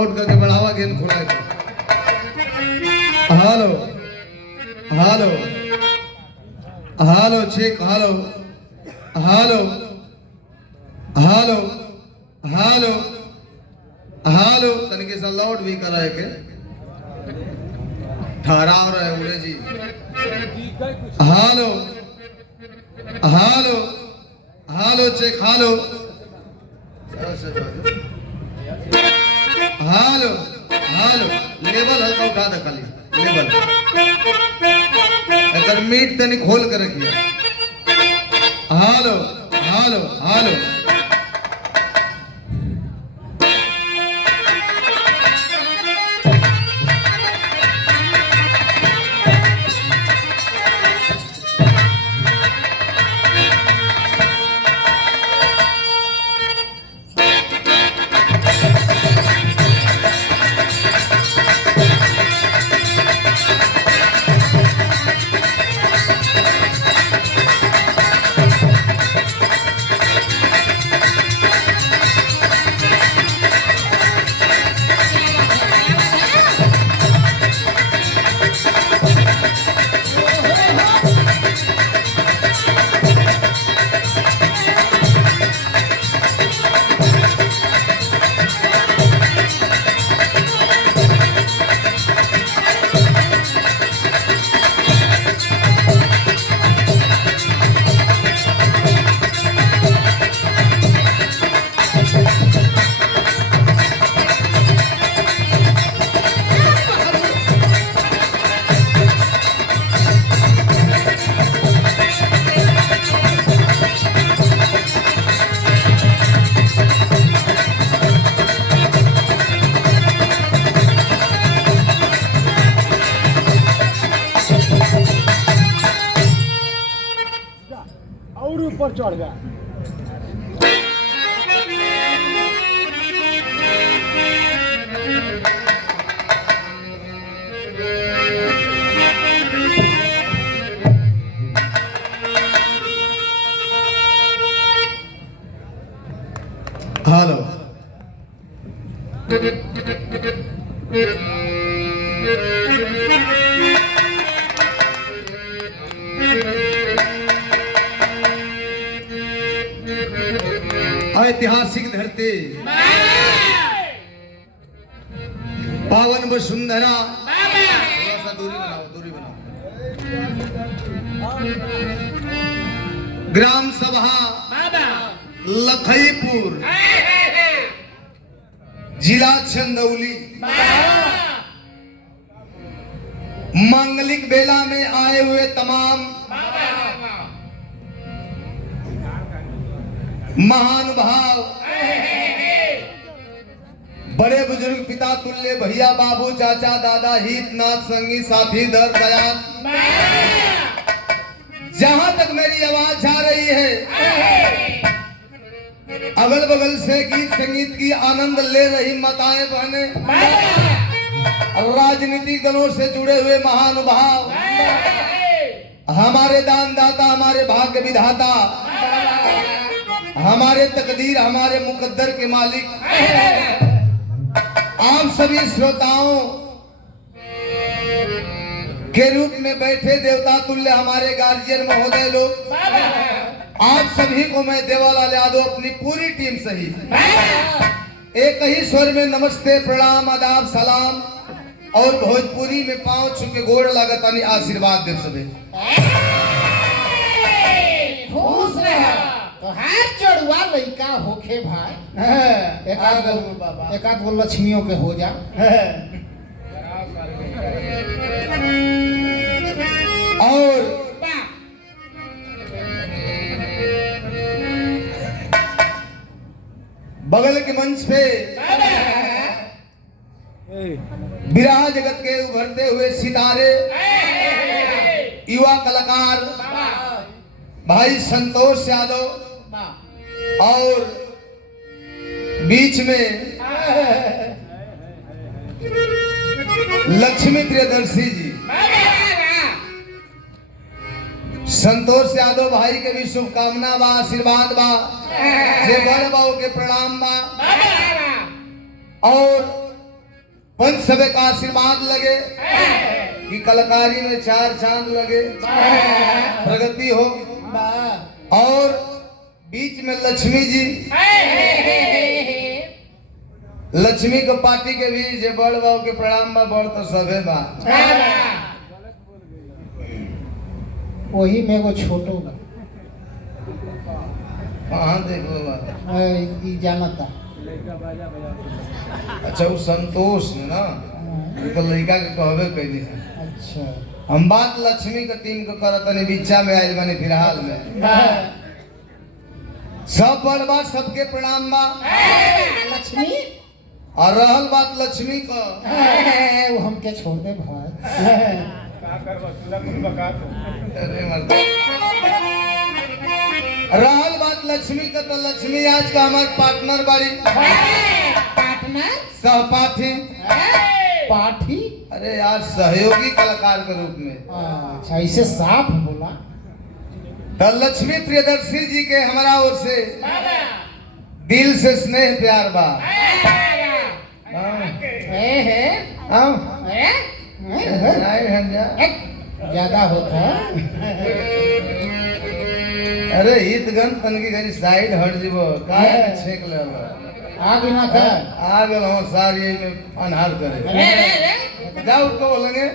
लौट करके बढ़ावा गेंद खुला है। Hello hello hello check hello hello hello hello hello तनिके सा लौट भी करा है के ठहराव रहे उड़े जी। Hello hello hello check hello hello hello level हल्का उठा दे खाली लेवल अगर मीट तनी खोल कर रखिए। हेलो हेलो हेलो और ऊपर चढ़ गया। हेलो ऐतिहासिक धरती पावन वसुंधरा थोड़ा सा दूरी बनाओ दूरी बनाओ। ग्राम सभा लखईपुर जिला चंदौली मांगलिक बेला में आए हुए तमाम महानुभाव बड़े बुजुर्ग पिता तुल्य भैया बाबू चाचा दादा हितनाथ संगी साथी दर दयाल जहां तक मेरी आवाज जा रही है अगल बगल से गीत संगीत की आनंद ले रही माताएं बहने राजनीतिक दलों से जुड़े हुए महानुभाव हमारे दानदाता हमारे भाग्य विधाता हमारे तकदीर हमारे मुकद्दर के मालिक आप सभी श्रोताओं के रूप में बैठे देवता तुल्य हमारे गार्जियन महोदय लोग आप सभी को मैं देवालाल यादव अपनी पूरी टीम सहित एक ही स्वर में नमस्ते प्रणाम आदाब सलाम और भोजपुरी में पांव छू के गोड़ लागतानी आशीर्वाद देव सभी खुश रह तो हाथ जोड़वा लइका होखे भाई। एकाध गो लक्ष्मियों के हो जा। और बगल के मंच पे विराह जगत के उभरते हुए सितारे युवा कलाकार भाई संतोष यादव और बीच में लक्ष्मी प्रियदर्शी जी संतोष यादव भाई के भी शुभकामना बा आशीर्वाद बा जे बड़ बाऊ के प्रणाम बा और पंच सभे का आशीर्वाद लगे कि कलाकारी में चार चांद लगे, प्रगति हो। और बीच में लक्ष्मी जी, लक्ष्मी के पार्टी के बीच जे बड़ बाबू के प्रणाम बा, बड़ तो सभे बा, वही में वो छोटो बा। कहाँ देखो बा, ई जानता। अच्छा वो संतोष ना, तो लड़का के कहबे कैली है। अच्छा हम बात लक्ष्मी के टीम के करत तनी बीचा में आइल बने फिलहाल में। सब बड़ बा, सबके प्रणाम बा। लक्ष्मी और रहल बात लक्ष्मी का, वो हमके छोड़ दे भाई। अरे मर्द, रहल बात लक्ष्मी का, तो लक्ष्मी आज का हमारे पार्टनर बाड़ी, पार्टनर, सहपाठी, पाठी। अरे यार सहयोगी कलाकार के रूप में। अच्छा ऐसे साफ बोला। तो लक्ष्मी प्रियदर्शी जी के हमारा ओर से दिल से स्नेह प्यार बा। ज्यादा होता है। अरे हितगन तन की घरी साइड हट जीवो, का छेक ले आग ना कर, आ गल हम सारी में अनहार करे। जाओ तो बोलेंगे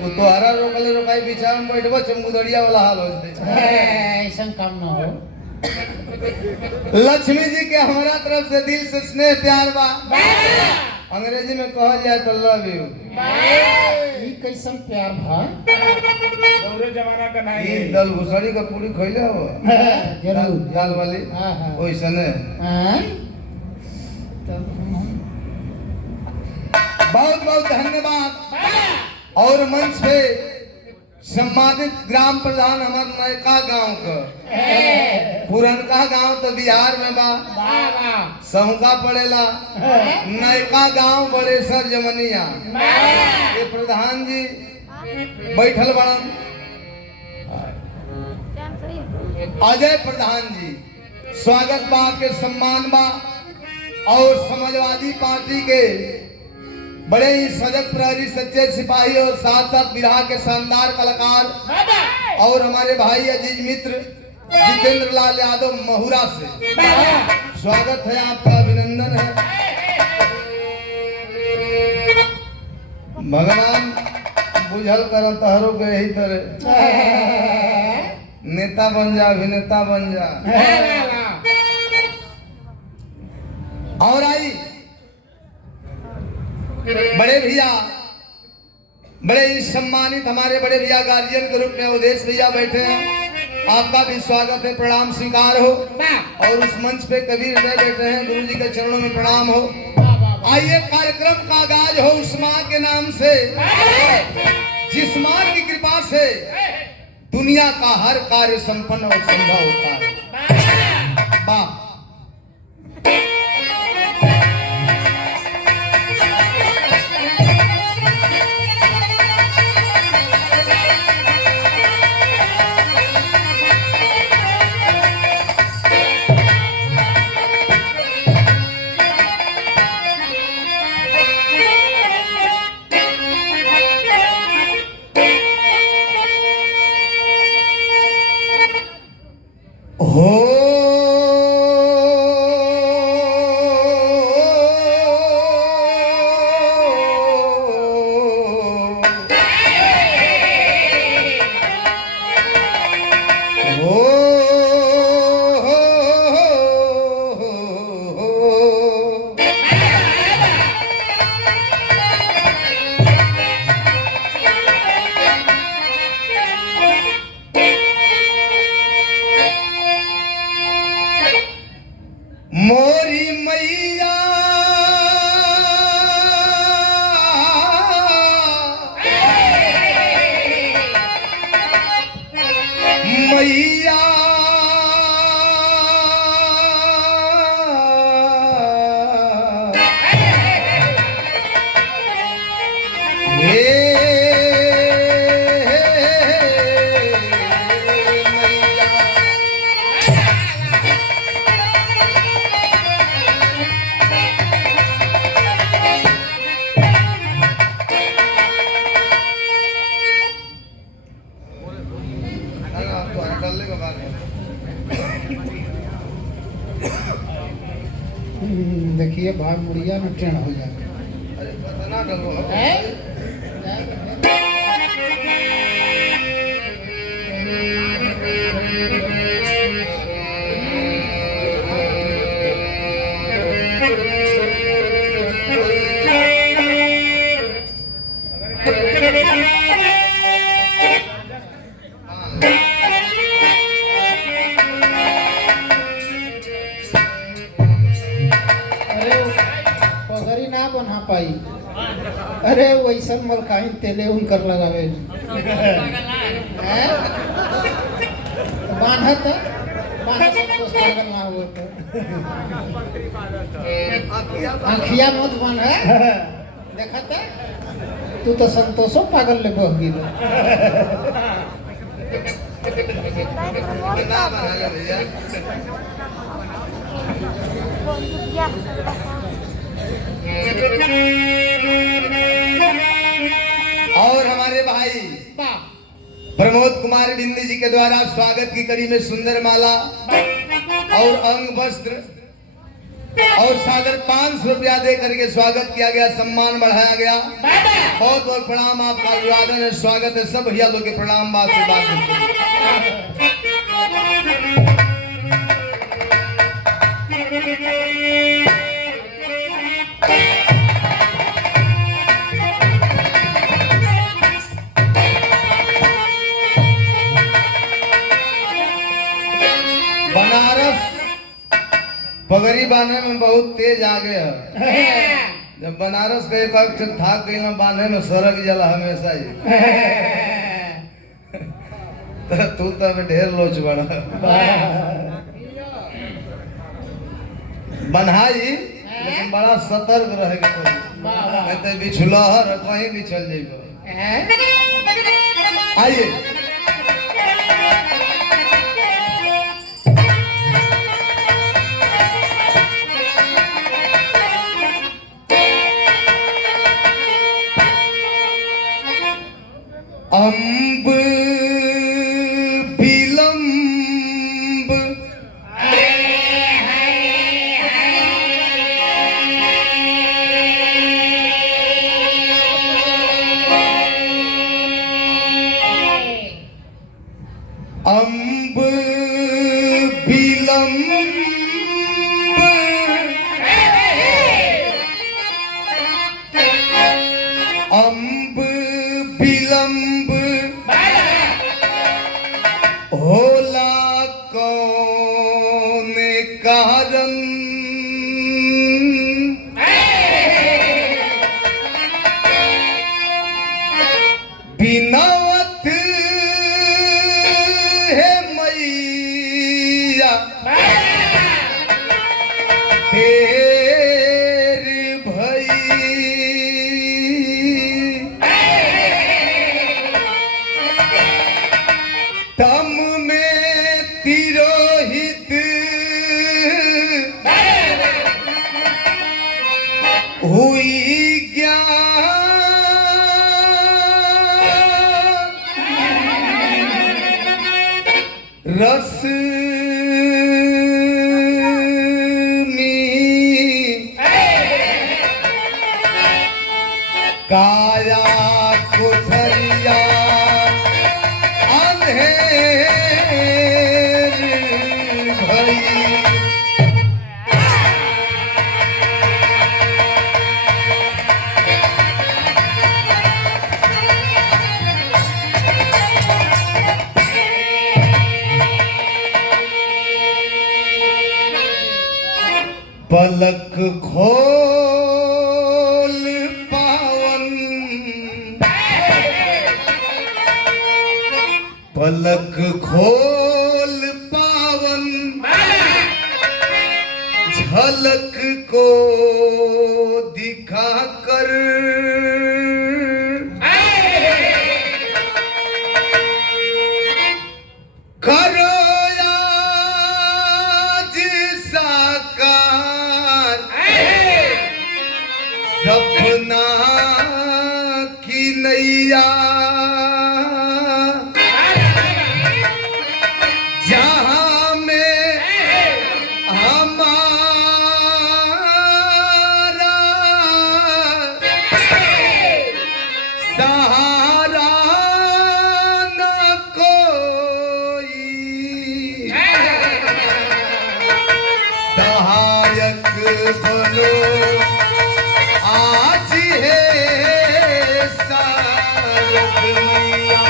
वो तो हरा रोकले रोकाई बिछा में बैठबो, चमगुदड़िया वाला हाल हो जते। ऐसा काम ना हो। लक्ष्मी जी के हमारा तरफ से दिल से स्नेह प्यार बा। अंग्रेजी में कहा जाए तो लव यू। ई कैसन प्यार भाई? दौरे जमाना का नहीं ये दल घुसड़ी का पूरी खइले हो जरूर जाल वाली ओइसने। बहुत बहुत धन्यवाद। और मंच पे सम्मानित ग्राम प्रधान हमार नयका गांव का, पुरनका गांव तो बिहार में बा, सहूका पड़ेला, नयका गांव बड़े सर जमनिया। ये प्रधान जी बैठल बड़न, अजय प्रधान जी, स्वागत बा के सम्मान बा। और समाजवादी पार्टी के बड़े ही सजग प्रहरी, सच्चे सिपाही और साथ साथ बिरहा के शानदार कलाकार और हमारे भाई अजीज मित्र जितेंद्र लाल यादव महुरा से स्वागत है आपका, अभिनंदन है। भगवान बुझल कर तहरो के यही तरह नेता बन जा, अभिनेता बन जा। और आई बड़े भैया, बड़े ही सम्मानित हमारे बड़े भैया गार्जियन के रूप में उदेश भैया बैठे हैं। आपका भी स्वागत है, प्रणाम स्वीकार हो। और उस मंच पे कबीर हृदय बैठे हैं, गुरु जी के चरणों में प्रणाम हो। आइए कार्यक्रम का आगाज हो उस माँ के नाम से, जिस माँ की कृपा से दुनिया का हर कार्य संपन्न और संभव होता है। वाह। हो देखिए भाई मुड़िया में ट्रेन हो जाए अरे कितना डरो अरे पगड़ी ना बना पाई अरे वैसन मलकाई तेले उनकर लगावे हैं? बांधत संतोष पागल ना हो तो आँखिया मत बांध देखत तू तो संतोषो पागल ले बह गिल ना बना ले भैया और हमारे भाई प्रमोद कुमार बिंदी जी के द्वारा स्वागत की कड़ी में सुंदर माला और अंग वस्त्र और सादर 500 रुपया दे करके स्वागत किया गया, सम्मान बढ़ाया गया। बहुत बहुत प्रणाम, आपका अभिवादन है, स्वागत है। सब भैया लोग के प्रणाम बात से बात बनारस पगड़ी बांधने में बहुत तेज आगे है। जब बनारस के एक अक्ष थाक गई ना बांधने में सरक जला हमेशा ही तो तू तो अभी ढेर लोच बड़ा बनाई लेकिन बड़ा सतर्क रहेगा नहीं तो बिछुलहर कहीं भी चल जाएगा। आइए अम्ब विलंब अम्ब विलंब अम्ब विलंब होला कौन कारण बिनवत है मैया तेरी भई तम में तिरोहित हुई ज्ञान रस काया कुठरिया अंधेर भई पलक खोल पावन पलक खोल पावन झलक को दिखा कर करो आज साकार सपना की नैया जहां में हमारा बनो आज है सारग मैया।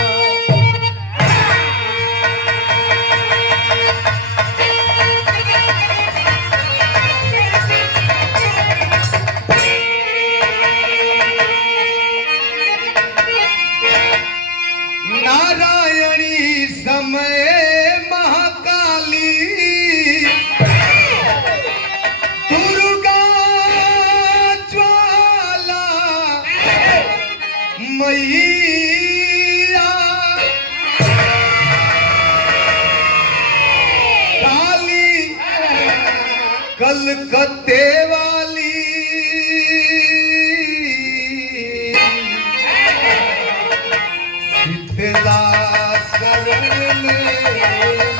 नारायणी समय महाकाली दुर्गा ज्वाला मैया काली कलकत्ते वाली शीतला शरण में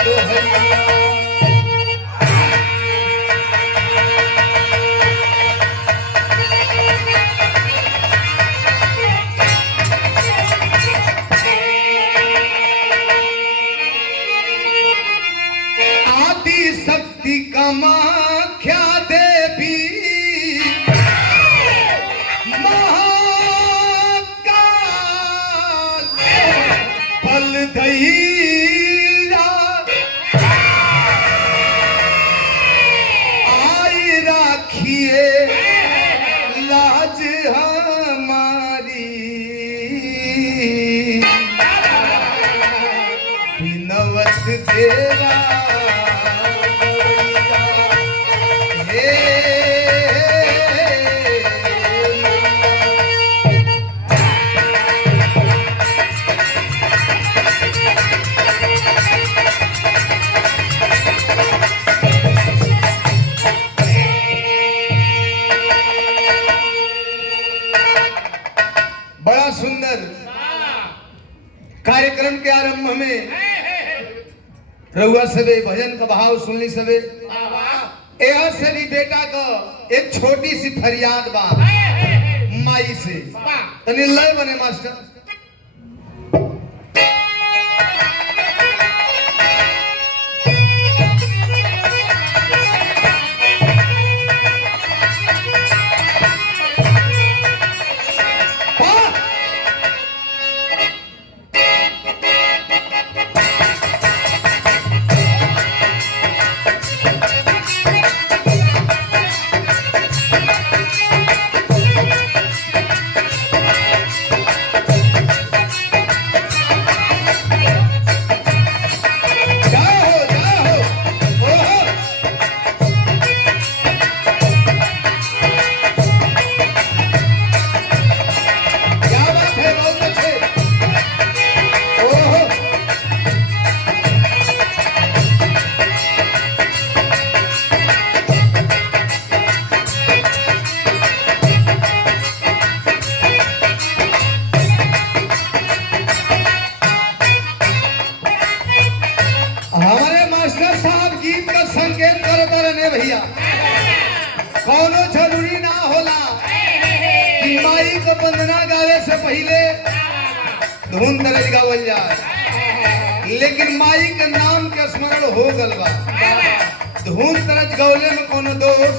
दोहैया। आदि शक्ति कामाख्या देवी महाकाल फल दईरा आई राखिए लाज हमारी बिनवत देवा हे बड़ा सुंदर कार्यक्रम के आरंभ में रउआ सबे भजन का भाव सुनली सबे। यह से भी बेटा का एक छोटी सी फरियाद बा माई से, तनी लय बने मास्टर। भैया कौनो जरूरी ना होला कि माई को वंदना गावे से पहले धुन दर्ज गावल जाए, लेकिन माई के नाम के स्मरण हो गल बा। धुन दर्ज गौले में कोनो दोष।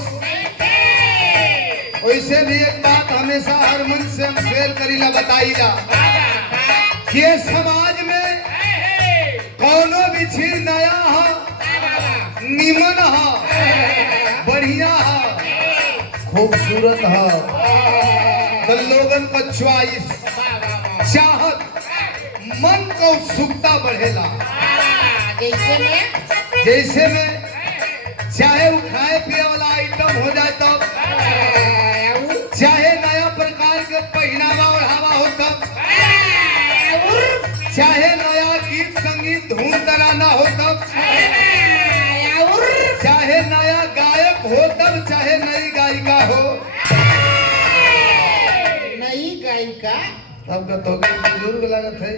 वैसे भी एक बात हमेशा हर मन से हम शेयर करीला बताईला कि समाज में कौनो भी चीज नया हो, निमन हो, बढ़िया हो, खूबसूरत हो, तो लोगन का च्वाइस, चाहत, मन को उत्सुकता बढ़ेला। जैसे में चाहे वो खाए पिए वाला आइटम हो जाए तब, चाहे नया प्रकार के पहनावा ओढ़ावा हो तब, चाहे नया गीत संगीत धूम तराना हो तब, चाहे नया गायक हो तब, चाहे नई गायिका हो। नई गायिका तब का तो बुजुर्ग लागत है।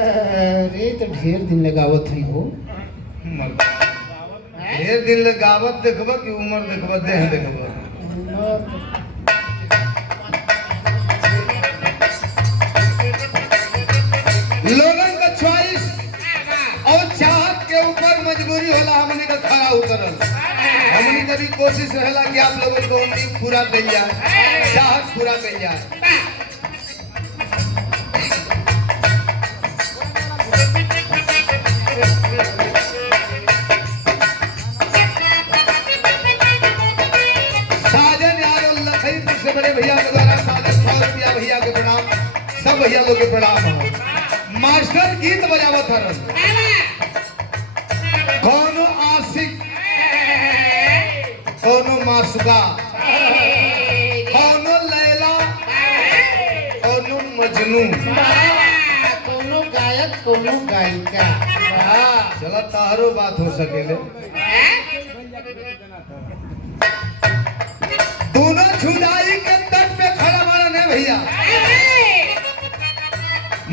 अरे तो ढेर दिन लगावत है हो। ढेर दिन लगावत देखबा कि उम्र देखबा, देह देखबा। लोगन का चॉइस और चाहत के ऊपर मजबूरी होला हमनी का खड़ा उतरल, हमनी कभी कोशिश रहेला कि आप लोगों को उम्मीद पूरा कर जाए, चाहत पूरा कर जाए। साजन यार लखईपुर से बड़े भैया के द्वारा साजन 100 रुपया भैया के प्रणाम, सब भैया लोग के प्रणाम हो। मास्टर गीत बजावत हरन, कौनो आशिक, कौनो मासुका, कौनो लैला, कौनो मजनू, कोनो गायक कोनो गायिका। चला तारो बात हो सकेले। दोनों झुलाई के तट पे खड़ा मारा ने भैया।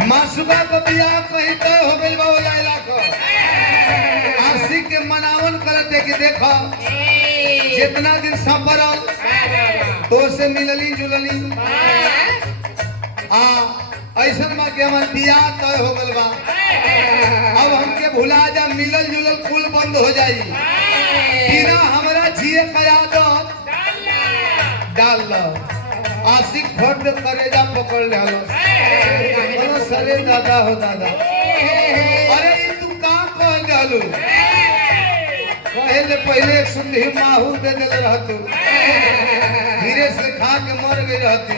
मासुका को बियाह कहीं तय हो गइल बा ओ लैला को। आशिक के मनावन करते कि देखो जितना दिन संपरल तो से मिलली जुलली ऐसन बा कि हमार बियाह तय हो गइल बा, अब हमके भुला जा, मिलल जुलल कुल बंद हो जाई, बिना हमरा जिए का आदत डाल लो। आशिक फट करेजा पकड़ ले हलो, बोलो सरे दादा हो दादा, अरे ई तू का कह डालू, पहले पहले सुनली माहू दे देले रहतू, धीरे से खा के मर गई रहती,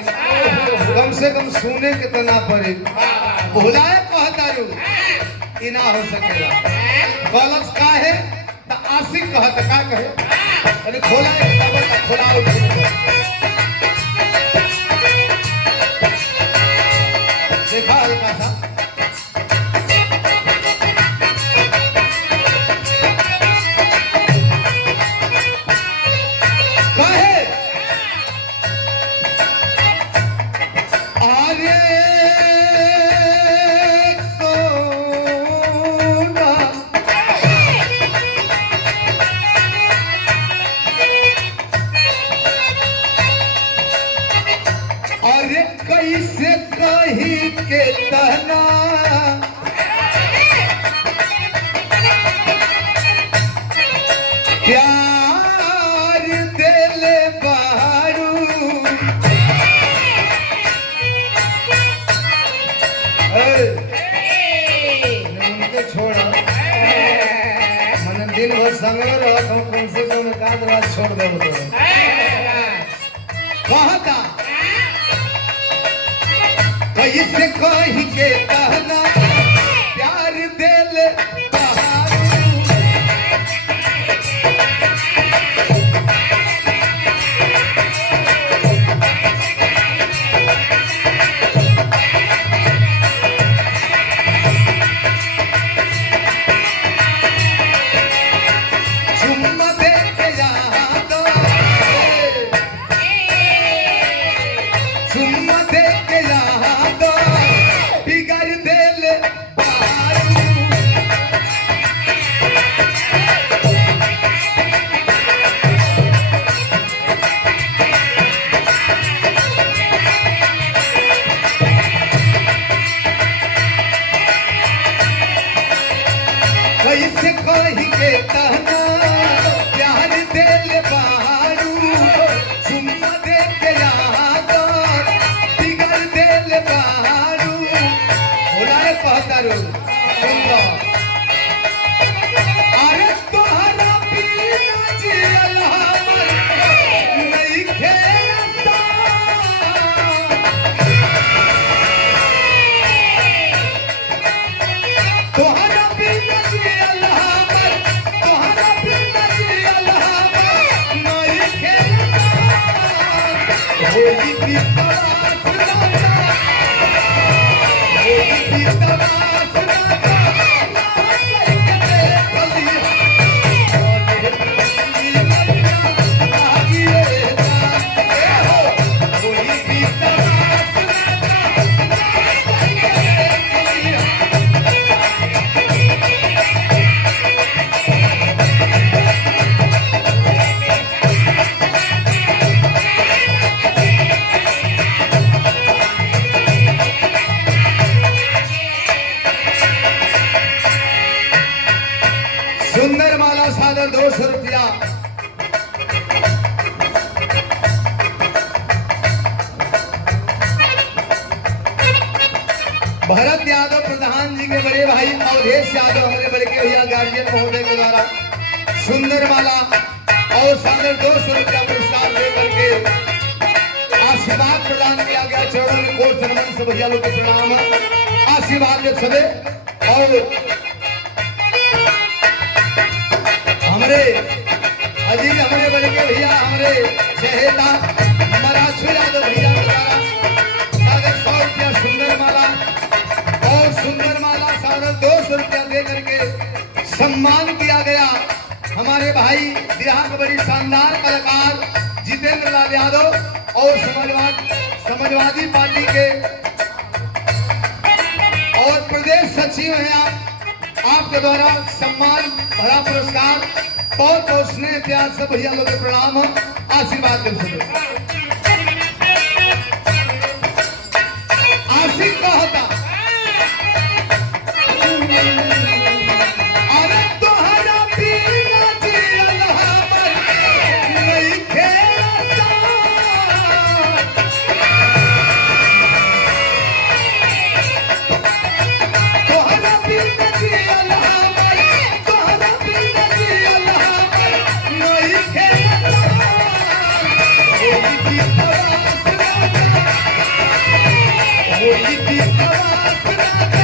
कम से कम सुने के तो ना पड़े। भुलाए कहतारू ई ना हो सकेला। गलत का है तो आशिक कहत का कहे, अरे खोला एक खबर का खोला उठ देखा हल्का सा कहे अरे सोना अरे कैसे कही के तना प्यार दिले बारू उनके छोड़ा मन दिन भर संग में रहो, कम से कम एक आध रात छोड़ दो तो कहता कैसे कही के कहना प्यार दिल चुम्मा दे के यहाँ दो, चुम्मा दे के यहाँ दो, बिगड़ दिल कैसे कही के कहना प्यार दिल बारू, चुम्मा दे के यहाँ दो, बिगड़ दिल बारू। बोलाए कहतारू सुन लो, अरे तोहरा बिना जियल हमर नहीं खेलता, तोहरा बिना जियल हमर, तोहरा बिना जियल हमर नहीं खेलता। होली की तलाश लाता, होली की तलाश लाता, ना करके कली होले की लड़का लागी रे जान हो, होली की तलाश लाता, ना करके कली जी के बड़े भाई अवधेश यादव हमारे बड़े के भैया गार्जियन महोदय के द्वारा सुंदर माला और सागर 200 रुपया पुरस्कार दे करके आशीर्वाद प्रदान किया गया। चरणों में कोट नमन से भैया लोग के प्रणाम, आशीर्वाद दे सबे। और हमारे अजीज हमारे बड़े के भैया हमारे चहेता मराठू यादव भैया के द्वारा सागर 100 रुपया सुंदर माला और सुंदर माला सागर 200 रुपया दे करके सम्मान किया गया। हमारे भाई बिहार के बड़ी शानदार कलाकार जितेंद्र लाल यादव और समाजवादी पार्टी के और प्रदेश सचिव हैं आपके द्वारा सम्मान भरा पुरस्कार। बहुत बहुत स्नेह प्यार से भैया लोग के प्रणाम, आशीर्वाद दे सके। आशिक का होता अरे तोहरा बिना जियल हमर नइखे आसान। तोहरा बिना जियल हमर, तोहरा बिना जियल हमर नइखे आसान। होई की आवाज़ राजा, होई की आवाज़ राजा,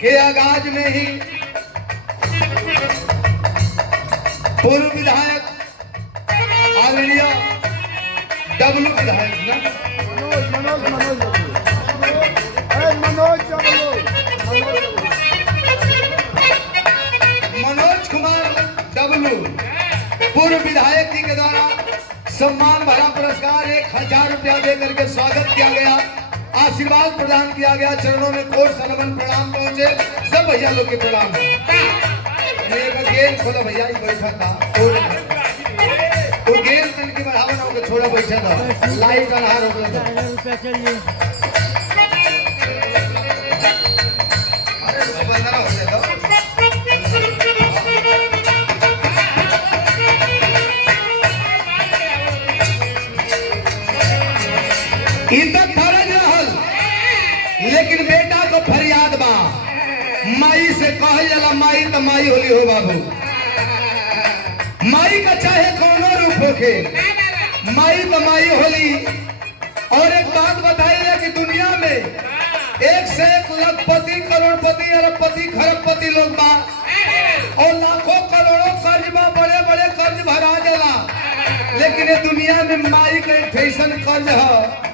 के आगाज में ही पूर्व विधायक आदरणीय डब्लू विधायक ना मनोज कुमार डब्लू पूर्व विधायक जी के द्वारा सम्मान भरा पुरस्कार 1000 रुपया दे करके स्वागत किया गया, आशीर्वाद प्रदान किया गया। चरणों में कोट सनमन प्रणाम पहुंचे सब भैया लोग के प्रणाम। गेंद खोलो भैया बैठा था तो गेंद तन की बढ़ावा ना होकर छोड़ा बैठा था, लाइट अनहार हो गया। अरे बंदना हो गया था। इज्जत फर्ज रहल लेकिन बेटा को फरियाद बा, माई से कहल जाला माई त माई होली हो बाबू। माई का चाहे कौनो रूप होखे, माई त माई होली। और एक बात बताइए कि दुनिया में 1 से 1 लखपति करोड़पति अरबपति खरबपति लोग बा और लाखों करोड़ों कर्ज बा, बड़े बड़े कर्ज भरा जाला। लेकिन ये दुनिया में माई का एक फैशन कर्ज है,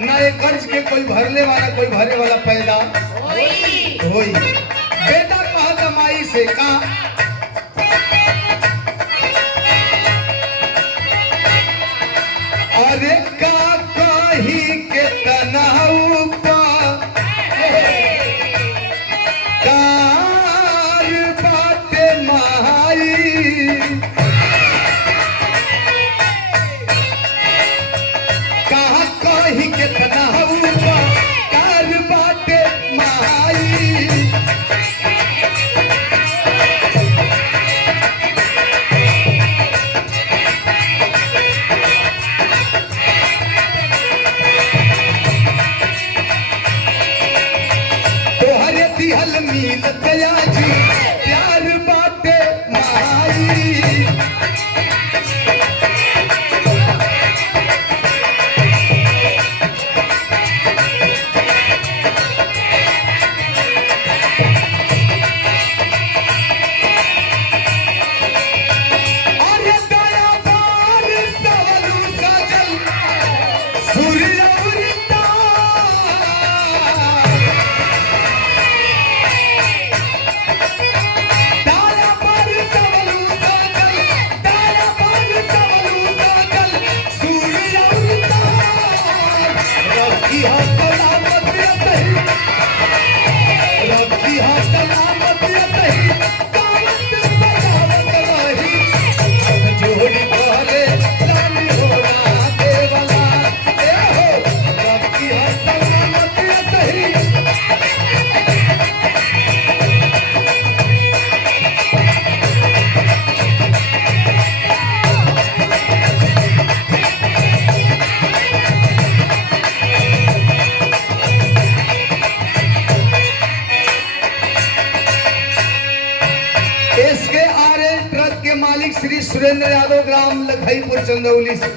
ना ये कर्ज के कोई भरने वाला कोई भरे वाला पैदा होई। बेटा कहा था माई से का अरे का कही के तनाव कार बाटे माई, कहा कही के तनाव कार बाटे माई। तोहरे दिहल मील दया जी प्यार बाटे माई। अरे दया बार सवलू सजल सूर्य उरिता, दाया पर सवलू सजल, दाया पर सुरेंद्र यादव ग्राम लखईपुर चंदौली से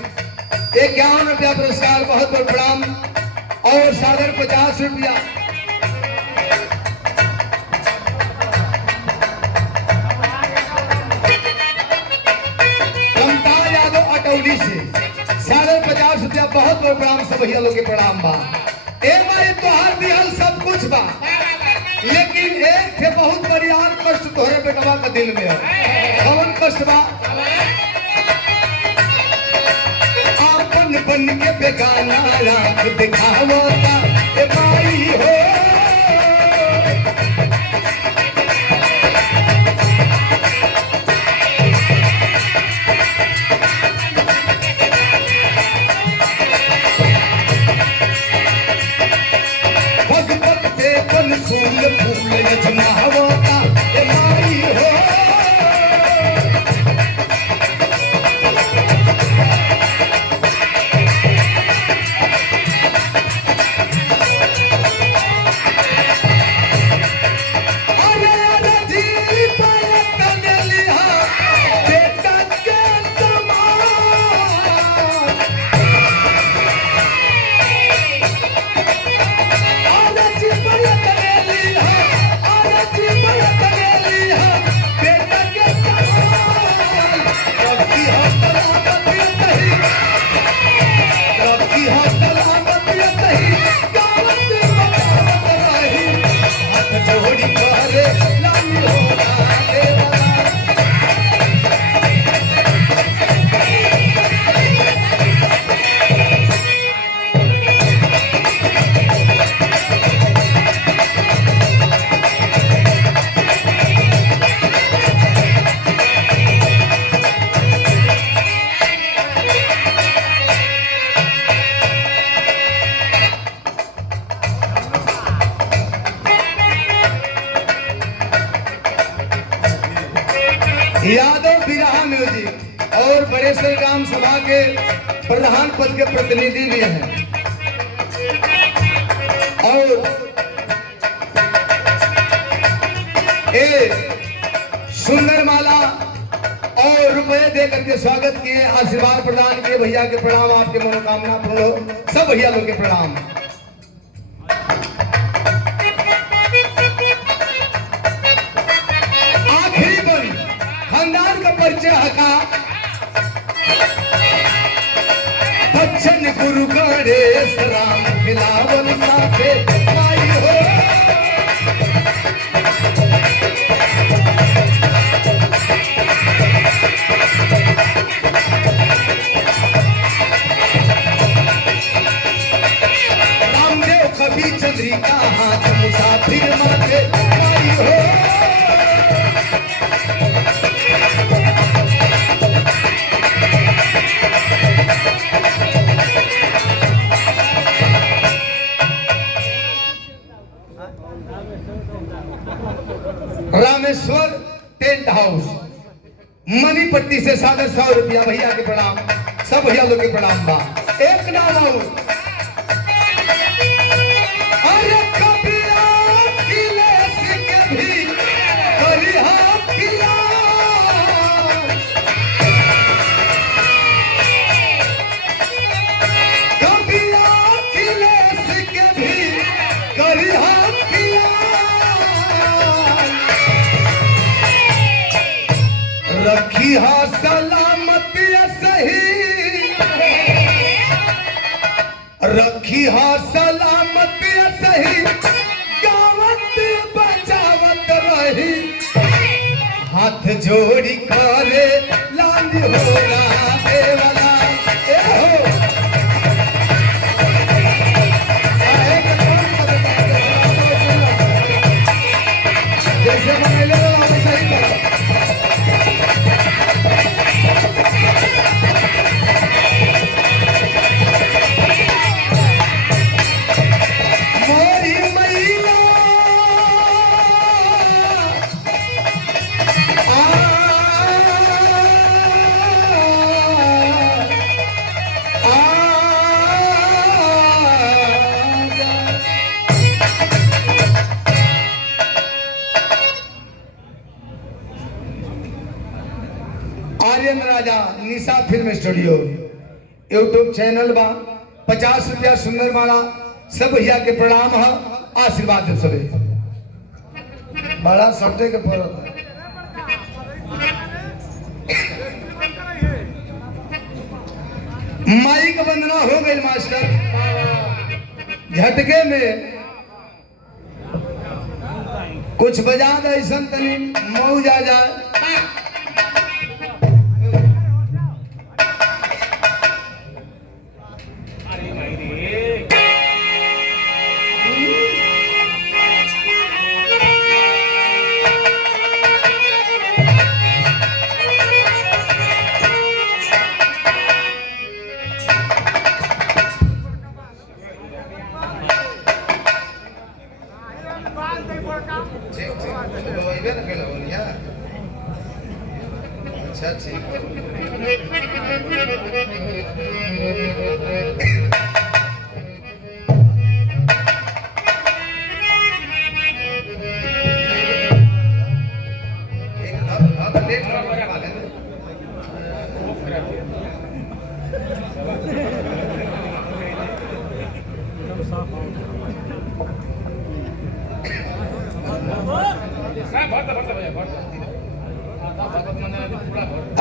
51 रुपया पुरस्कार, बहुत बहुत प्रणाम। और सागर 50 रुपया। कमता यादव अटौली से सागर 50 रुपया, बहुत बहुत प्रणाम। सब भैया लोग के प्रणाम बा। ए माई तोहार दिहल सब कुछ बा, लेकिन एक थे बहुत बड़ी और कष्ट तोहरे बेटवा का दिल में है। कौन कष्ट बा? आपन बन के बेगाना राख दिखावता ए माई हो। भगवत पे बन फूल फूल यजमावता ए माई हो। यादव बिरहा म्यूजिक और बड़ेश्वर ग्राम सभा के प्रधान पद के प्रतिनिधि भी हैं। और सुंदर माला और रुपए दे करके स्वागत किए, आशीर्वाद प्रदान किए। भैया के प्रणाम, आपके मनोकामना पूर्ण हो। सब भैया लोग के प्रणाम। आखिरी बन खानदान का परिचय हका बच्चन गुरु गणेश राम खिलावन साथे माई हो। रामदेव कवि चंद्रिका हाथ मुसाफिर माथे माई हो। रामेश्वर टेंट हाउस मणिपट्टी से सागर 100 रुपया। भैया के प्रणाम, सब भैया लोग के प्रणाम बा। एक नाम आओ अरे कपिला किले के भी करिहा किला। कपिला किले के भी करिहा किला। रखी हा सलामती सही, रखी हा सलामती सही, गावत बचावत रही। हाथ जोड़ी करे लांडी हो राधे वाला ए हो। जैसे मनैले वैसे ही करो। मोरी मैया आ आर्यन राजा निशा फिल्म स्टूडियो यूट्यूब चैनल बा 50 रुपया सुंदर माला सब भैया के प्रणाम है आशीर्वाद दे सबे बड़ा सटे के पड़त है। माई का वंदना हो गई मास्टर झटके में कुछ बजा दे ऐसा तनी मौज आ जाए। अच्छा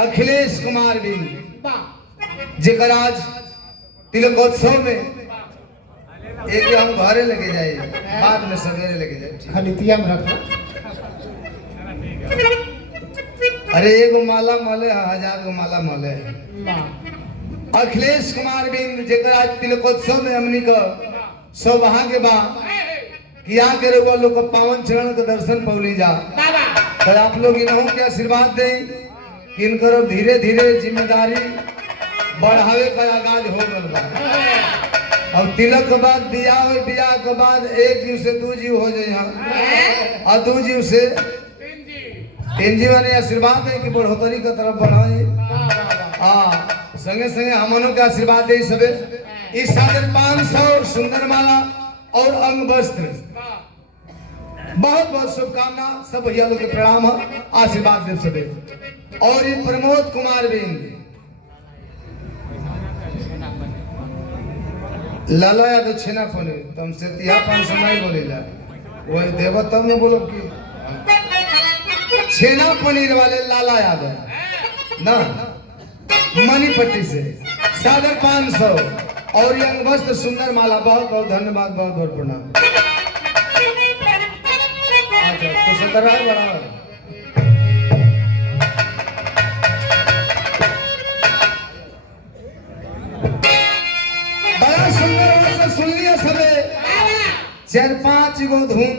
अखिलेश कुमार बिंद जेकर आज तिलकोत्सव में एक हम घरे लेके जाए बाद में सवेरे लेके जाए खलितिया में रखो। अरे एगो माला मले 1000 गो माला मले। अखिलेश कुमार बिंद जेकर आज तिलकोत्सव में हमनी का सौभाग्य बा कि आके रउआ लोग का पावन चरण के दर्शन पौली जा तो आप लोग इन्हों के आशीर्वाद दें कि इनकर धीरे धीरे जिम्मेदारी बढ़ावे का आगाज हो गल बा। अब तिलक के बाद बियाह हो बियाह के बाद एक जीव से 2 जीव हो जाए और 2 जीव से 3 जीव ने आशीर्वाद दे कि बढ़ोतरी की तरफ बढ़ाए। हाँ संगे संगे हमनों के आशीर्वाद दे सबे इस सादर 500 सुंदर माला और अंग वस्त्र बहुत बहुत शुभकामना सब भैया लोग के प्रणाम है आशीर्वाद दे सबे। और ये प्रमोद कुमार बिंद लाला यादव छेना पनीर तुमसे तिहा 500 नहीं बोलेला वही देव तब न बोलो कि छेना पनीर वाले लाला यादव ना मणिपट्टी से सादर 500 और ये अंग वस्त्र सुंदर माला बहुत बहुत धन्यवाद बहुत बहुत प्रणाम। तो सतरा बराबर बड़ा सुंदर से सुन लिया सबे 4-5 गो धुन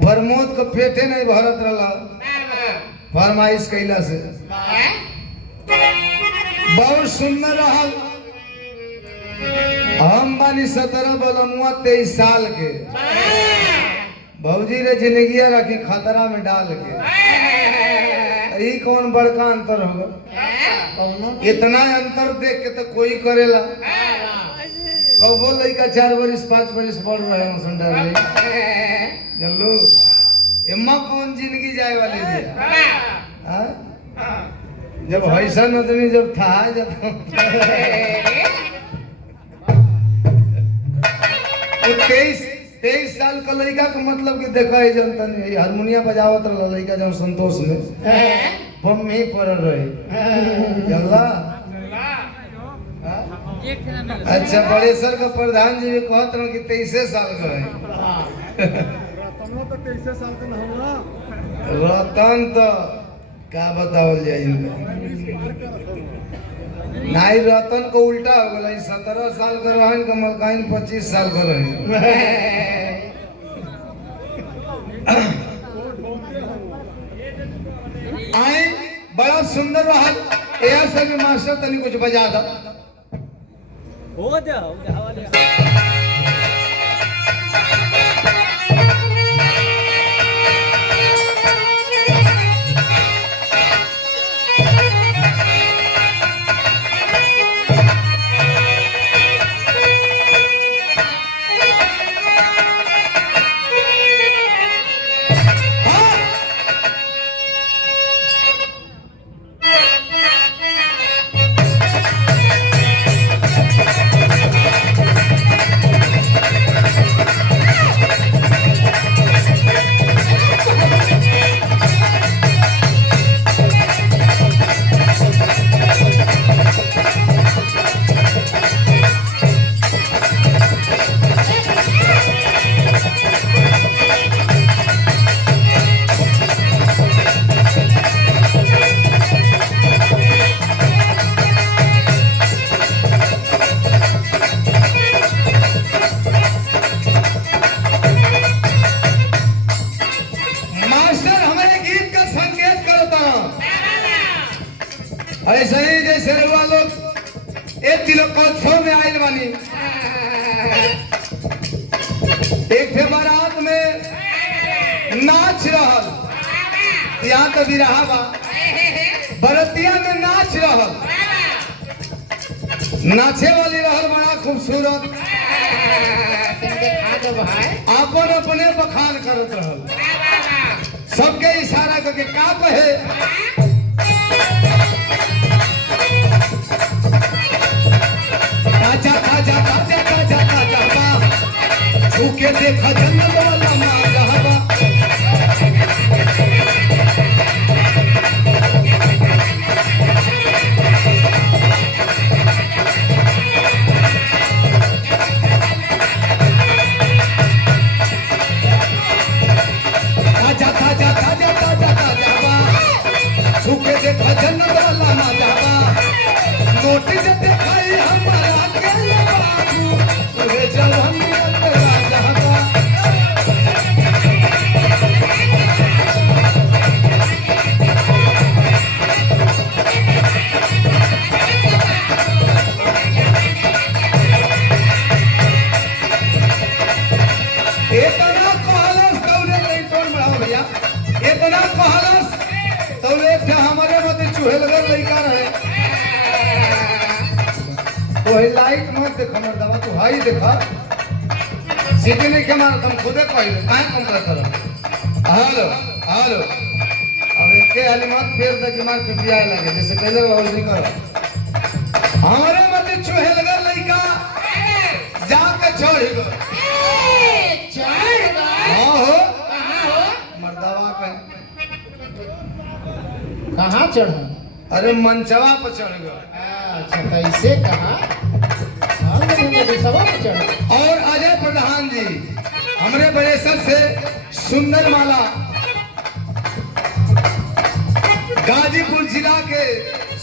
प्रमोद को पेटे नहीं भरत रहा फरमाइश कैला से बहुत सुंदर रहा। हम बानी 17 बलमुआ 23 साल के भौजी रे जिंदगी रखी खतरा में डाल के ई कौन बड़का अंतर होगा। इतना अंतर देख के तो कोई करेला कबो लड़का 4 बरिस 5 बरिस बढ़ रहे हैं सुंदर चलो एम्मा कौन जिंदगी जाए वाली है जब ऐसा आदमी जब था जब 23 साल का लड़का का मतलब कि देखा है जनता नहीं हारमोनिया बजावत रहा लड़का जब संतोष में बम में ही पड़ रहे जल्ला। अच्छा बड़े सर का प्रधान जी भी कहते रहो कि 23 साल का है रतन तो क्या बतावल जाए नहीं रतन को उल्टा हो गया 17 साल का रहन कमलकाइन 25 साल का रहन आए बड़ा सुंदर रहा ऐसा भी मास्टर तनी कुछ बजा दो हो जाओ एक थे बारात में नाच रहल, यहाँ तो बिरहा बा, बरतिया में नाच रहल, नाचे वाली रहल बड़ा खूबसूरत, अपन अपने बखान करत रहल, सबके इशारा करके का कहे, ताजा ताजा ताजा ताजा ताजा बा, छूके देखा जन्नत वाला माजा बा। ताजा ताजा ताजा ताजा ताजा बा, छूके देखा जन्नत वाला माजा बा। नोटिस दिखाई हमारा के बाबू, तुझे जवानी राजा बा। इतना कहलस तौले लइटोन बढ़ाओ भैया, इतना कहलस तौले थे हमारे मत चूहे लगे लइका रहे, वही लाइट मत देख हमर दवा तू हाई देखा, सीधे नहीं के मार तुम खुदे कहिलो काहे कम करत रह। हेलो हेलो अब के हाली मत फेर दे के मार पे पिया लगे जैसे पहले और नहीं करो, हमारे मत चूहे लगे लइका जाके चढ़ गए, हाँ हो मर्दावा पे, कहाँ चढ़ा? अरे मंचवा पर चढ़ गए। अच्छा कैसे कहा? और अजय प्रधान जी हमारे बड़ेसर से सुंदर माला गाजीपुर जिला के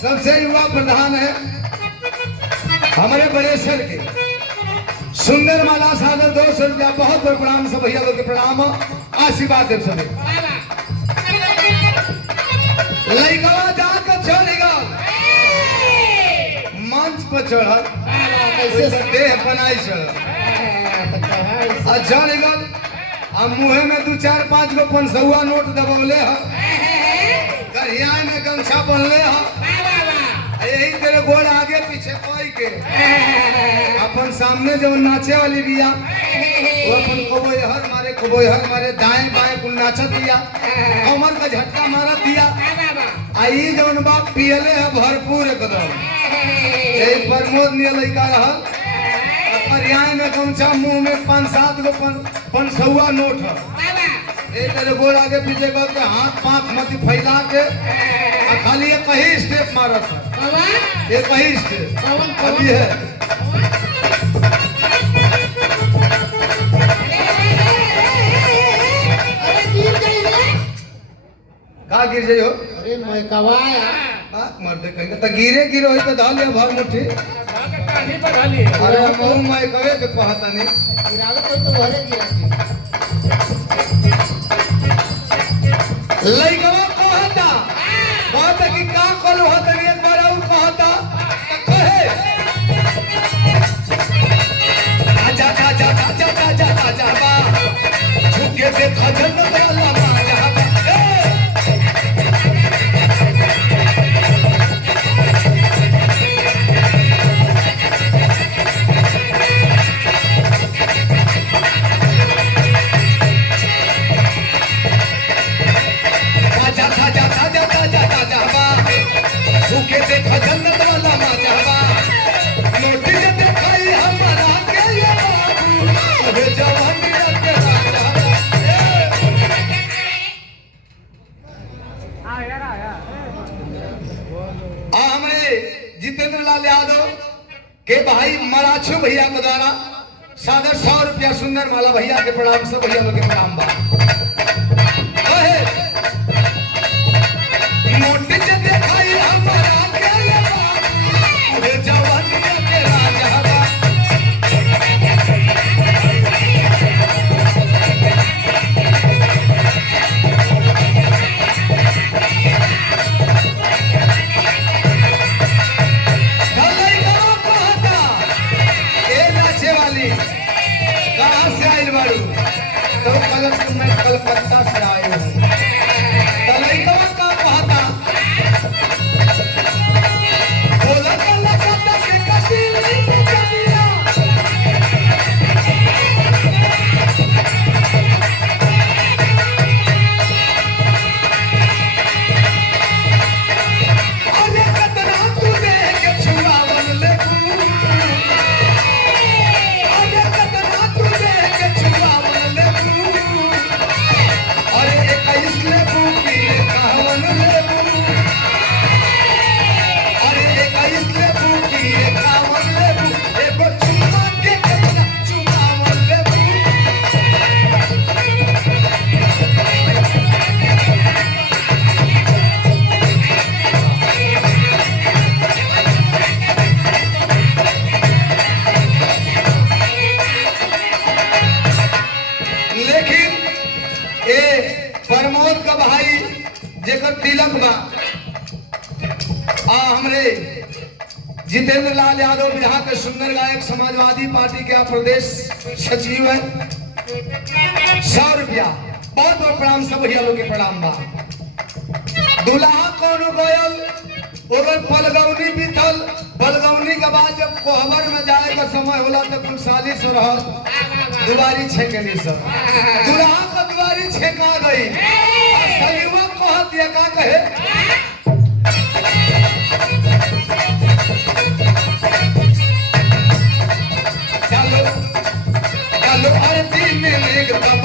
सबसे युवा प्रधान है, हमारे बड़ेसर के सुंदर माला सागर 200 रुपया, बहुत बहुत प्रणाम सब भैया लोग के प्रणाम, आशीर्वाद देव सभी। लइकवा जाकर चढ़ेगा मंच पर चढ़ल, देह बनाई चढ़ल, चढ़ेगा आ मुँहे में 2-4-5 गो 500 नोट दबौले है, गरिया में गमछा बनले है, यही तेरे गोड़ आगे पीछे कोई के अपन सामने जो नाचे वाली बिया वो अपन खबोयहर मारे दाएं बाएं कुल नाचत दिया, कमर का झटका मारत दिया, आई जौन बाप पियले है भरपूर एकदम, यही प्रमोद नियर लइका रहल, परियाय में गमछा मुंह में 5-7 गो 500 नोट है, ये तेरे गोड़ आगे पीछे करके हाथ पांख मत फैला के खाली एक ही स्टेप मारत है, एक ही स्टेप अभी है। का गिर जाइयो? अरे मैं कवाया बात मर्दे कहेंगे तो गिरे गिरो है तो डाल लिया भर मुट्ठी, अरे मऊ मैं कवे के कहता नहीं गिरावे तो भरे गिरा लइकवा कहता कि का कलो हत एक बार और कहता कहे आजा आजा आजा आजा आजा बा, झुके देखा जन्नत वाला माजा बा, झुके देखा जन्नत वाला माजा बा, नोटिस दिखाई हमारा के ये बाबू, तुझे जवानी के राजा बा। हमारे जितेंद्र लाल यादव के भाई मराठू भैया के द्वारा सादर 100 रुपया सुंदर माला भैया के प्रणाम से भैया लोग के प्रणाम बा। नोटिस दिखाई हमारा के ये बाबू, तुझे जवानी के राजा बा। कहाँ से आइल बारू? जेकर तिलक बा हमरे जितेंद्र लाल यादव बिहार के सुंदर गायक समाजवादी पार्टी के प्रदेश सचिव है। 100 रुपया बहुत बहुत प्रणाम सब भैया लोग के प्रणाम बा। दुल्हा कौन गयल ओकर पलगौनी बीतल, पलगौनी के बाद जब कोहबर में जाए का समय होला तो कुल सालिश रह दुबारी छेकनी सब दुल्हा का दुबारी छेका गई। सलीवा कहत ये का कहे चलो चलो आरती में लेग तब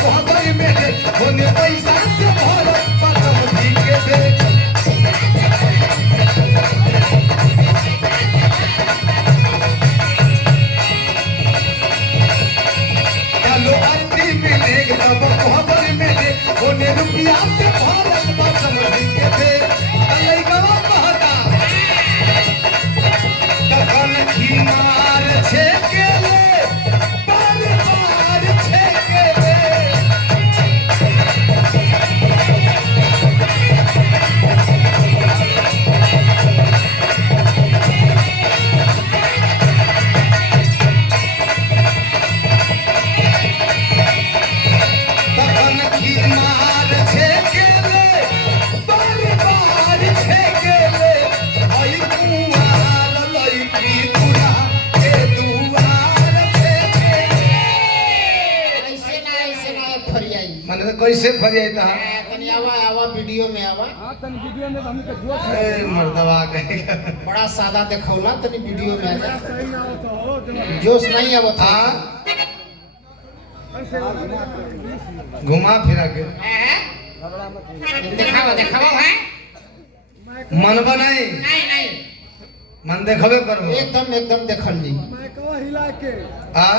कोहबर में देख होने पैसा से भारत पतम के दे चलो आरती में लेग तब खबर में दे होने रुपया से भारत पतम के दे लइकवा कहता तखन की मार छे के ले पर मार छे के ले कैसे फरियाता तनी आवा वीडियो में आवा। तन वीडियो में हम के जोश ए मर्दवा कहे बड़ा सादा देखौला तनी वीडियो में आजा। सही ना हो तो हो जोश नहीं आवत हां घुमा फिरा के देखावा है मन बनाई नहीं मन देखबे करबो एकदम देखल जी। मैं कवा हिला के हां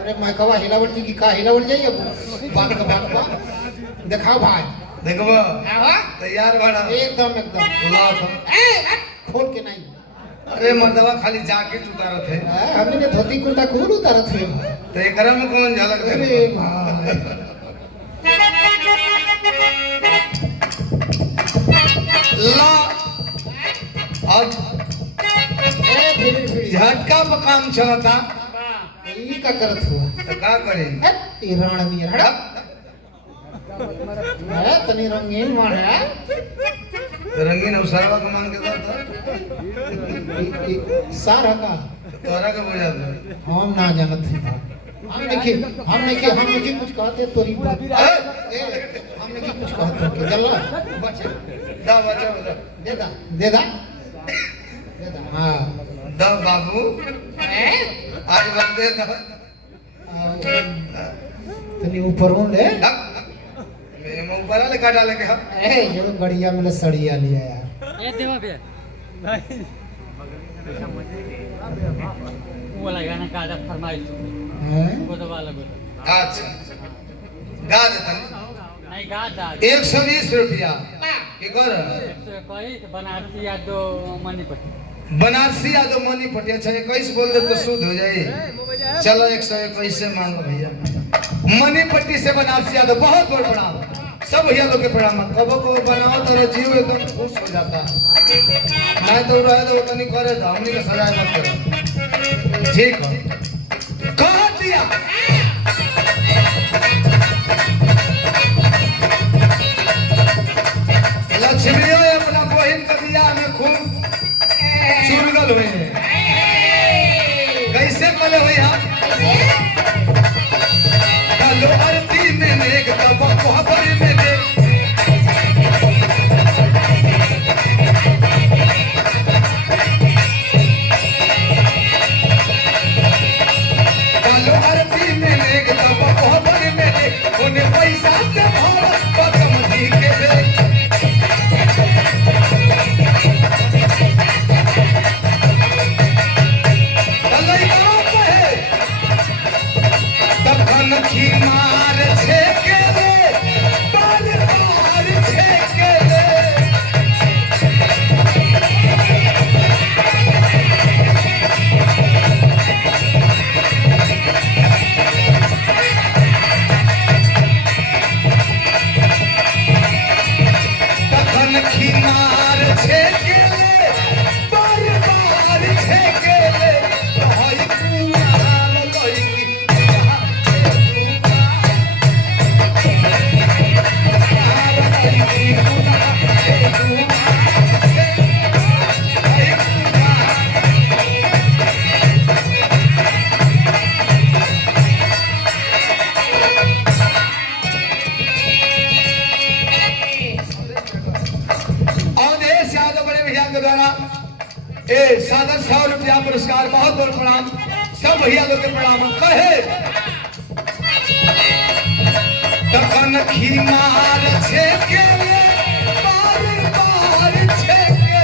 अरे मैं कवा हिलावल जी की का हिलावल जाई अब बात का दिखाओ भाई देखबो आवा तैयार बड़ा एकदम लाओ तो खोल के नहीं। अरे मर्दवा खाली जैकेट उतारत है हमने ने धोती कुर्ता खूब उतारत है तो एकरा में कौन झलक दे अरे भाई ला अब फिर झटका पर काम चलता ई का करत हुआ तो का करे ई रणवीर हड़ा है तनी रंगीन मार है रंगीन अवसरवा का मान के था सारा का तोरा के बुझा दे हम ना जानत है हम नहीं कुछ कहते तोरी हम नहीं कुछ कहते के जल्ला बचे दा बचा दे दा हां दा बाबू आज बंदे दा तनी ऊपर हो ले मैं ऊपर वाले काटा लेके हां ए जो गड़िया में सड़िया लिया यार ये देवा बे नहीं वो लगाना का आदत फरमाइश हैं वो तो वाला बोल अच्छा गा देता नहीं गा दा 120 रुपया के कर कोई बनारसी या दो मनी पट्टी बनारसी या दो मनी पट्टी अच्छा 21 बोल दे तो शुद्ध हो जाए चलो 121 से मांगो भैया मनी पट्टी से बनारसी या दो बहुत बहुत प्रणाम सब भैया लोग के प्रणाम कबो को बनाओ तो जीव एकदम खुश हो जाता नहीं तो रहे तो तनी करे तो हमनी के सजाए मत करो ठीक है कह दिया लक्ष्मी अपना बहन का बियाह में खूब चुरगल हुए हैं कैसे कले हुई हम चलो आरती में नेक तब कोहबर में दे चलो आरती में नेक तब कोहबर में दे 100 रुपया पुरस्कार। बहुत बहुत प्रणाम सब भैया लोग के प्रणाम। कहे तखन खी मार छे के बार बार छे के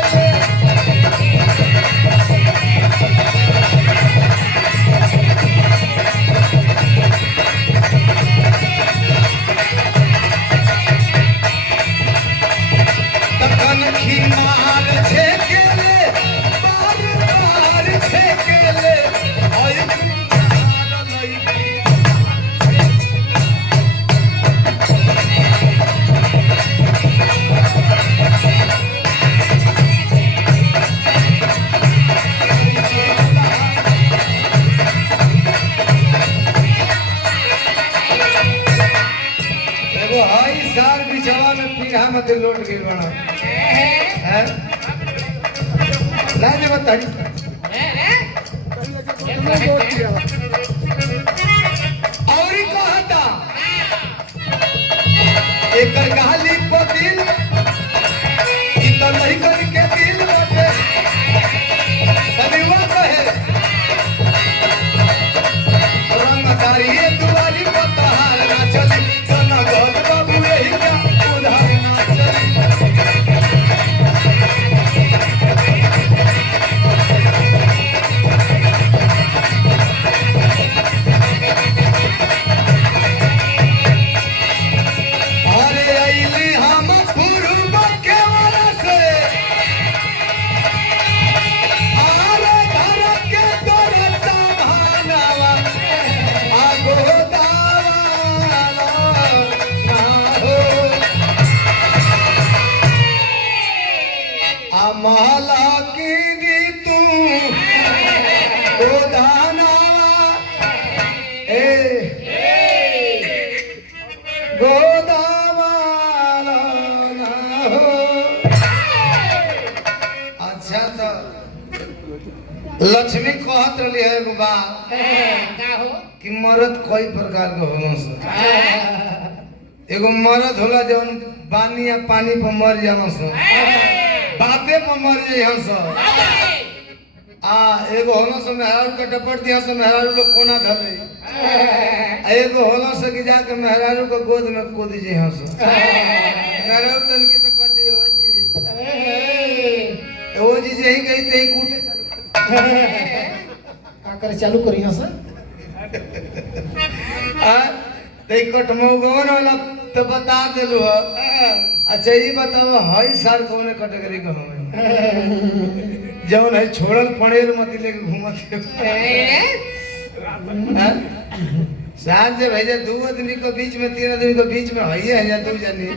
तखन खी मार छे के बार बार छे के ओय मार लई सार बिछवा में पीढ़ा मत लोट गई बना है नहीं दे बताई और ही कहता एक गाली पतिल कि तो नहीं करके दिल बाटे सदीवा कहे रंगदारी दुआरी पतहार ना चली तना गद बाबू यही का उधार ना चली अरे अइली हम पूर्व के वाला से अरे घर के तोर संभालवा आगो दावा ना हो अमला की दी तू ओ दानवा ए गोदावाला ना हो। अच्छा तो लक्ष्मी कहत रही है एगो बात कि मर्द कई प्रकार के होला सन। एगो मर्द होला जौन पानी या पानी पर मर जाला सन, बाते पर मर जाइ सन। एगो होला सन मेहरारू के डपट दिया सन, मेहरारू लोग कोना धले। एगो होला सन कि जाके मेहरारू के गोद में कूद जाइ सन। मेहरारू तन की तो कहती ओ जी यही गई तही कूटे का करे चालू करी सर तई कटमौगवन वाला तो बता देलु ह। अच्छा ये बताओ हई सार कौन कैटेगरी का हमें जौन है छोड़ल पनेर मत लेके घूमत साल से भैया 2 आदमी के बीच में 3 आदमी के बीच में हई है या 2 जनी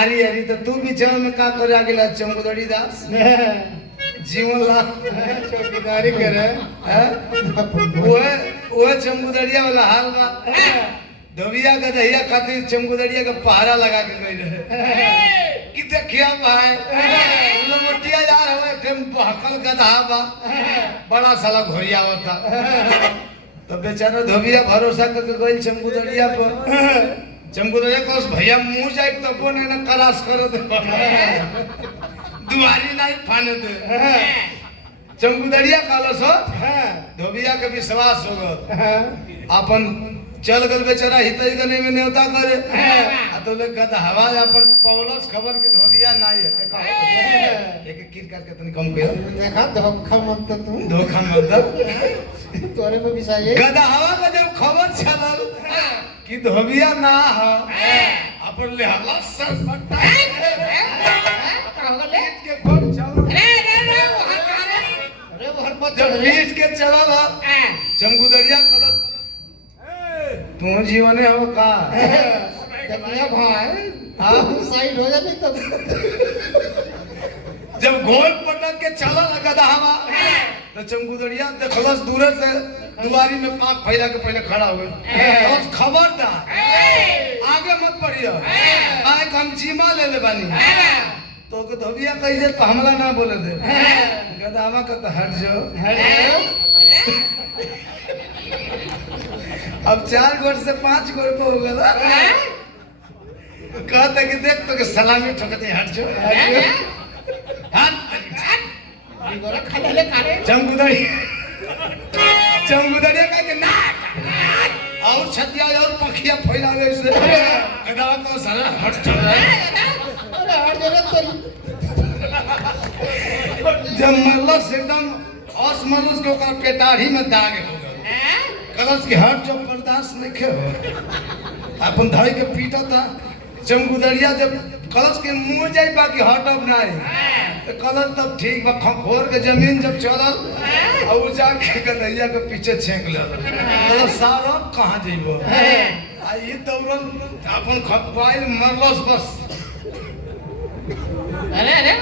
आरी आरी तो तू बिचार में का करे आगे चमकुदड़ी दास जीवन ला चौकीदारी करे वो चमकुदड़िया वाला हाल बा। धोबिया का दहिया खातिर चमकुदड़िया का पहरा लगा के गई रहे कि देखिया भाई मोटिया जा रहा है टेम हकल गधा बा बड़ा साला घोरिया होता। तो बेचारा धोबिया भरोसा करके गई चमकुदड़िया पर। चमकुदड़िया को भैया मुंह जाए तो बोने ना करास कर दे दुआरी नहीं फाने दे। चमकुदड़िया कालो सो धोबिया के विश्वास हो गो अपन चल गल बेचारा हितई गने में न्योता करे तो लोग गधा हवा अपन पौलस खबर के धोबिया नहीं है देखा एक किर करके तनी कम कर देखा धोखा मत तू धोखा मतलब तोरे में विषय गधा हवा का जब खबर चलल कि धोबिया ना हो अपन ले हवा सर पट्टा के खोल चल अरे वो हर मत जब बीच के चलल चमकुदड़िया कलत तू जीवन है वो का देखिए भाई साइड हो जा नहीं तो जब गोल पटक के चला लगा था हवा तो चमकुदड़िया देखलस दूर से दुआरी में पांख फैला के पहले खड़ा हुए बस खबरदार आगे मत बढ़ियो आए हम जीमा ले ले बानी तो के धोबिया कहिए तो हमला ना बोले दे गदावा का तो हट जो अब 4 गोर से 5 गोर पे हो गया कहते कि देख तो के सलामी ठोकते हट जो हट गोरा खा ले कारे चमगुदड़िया का के नाक और छतिया और पखिया फैलावे से गदवा को सारा हट चल रहा है। अरे हर जगह तो जब मरलस एकदम असमरस के ओकर पेटाढ़ी में दाग हो गए कलश के हट जब बर्दाश्त नहीं खे हो अपन धई के पीटा था चमगुदड़िया जब कलश के मुंह जाई बाकी हटब नहीं तो कलश तब ठीक बा खखोर के जमीन जब चलल और उ जाके गदैया के पीछे छेक ले कलश सारा कहां जइबो आ ये दौड़ल अपन खपाइल मरलस बस। अरे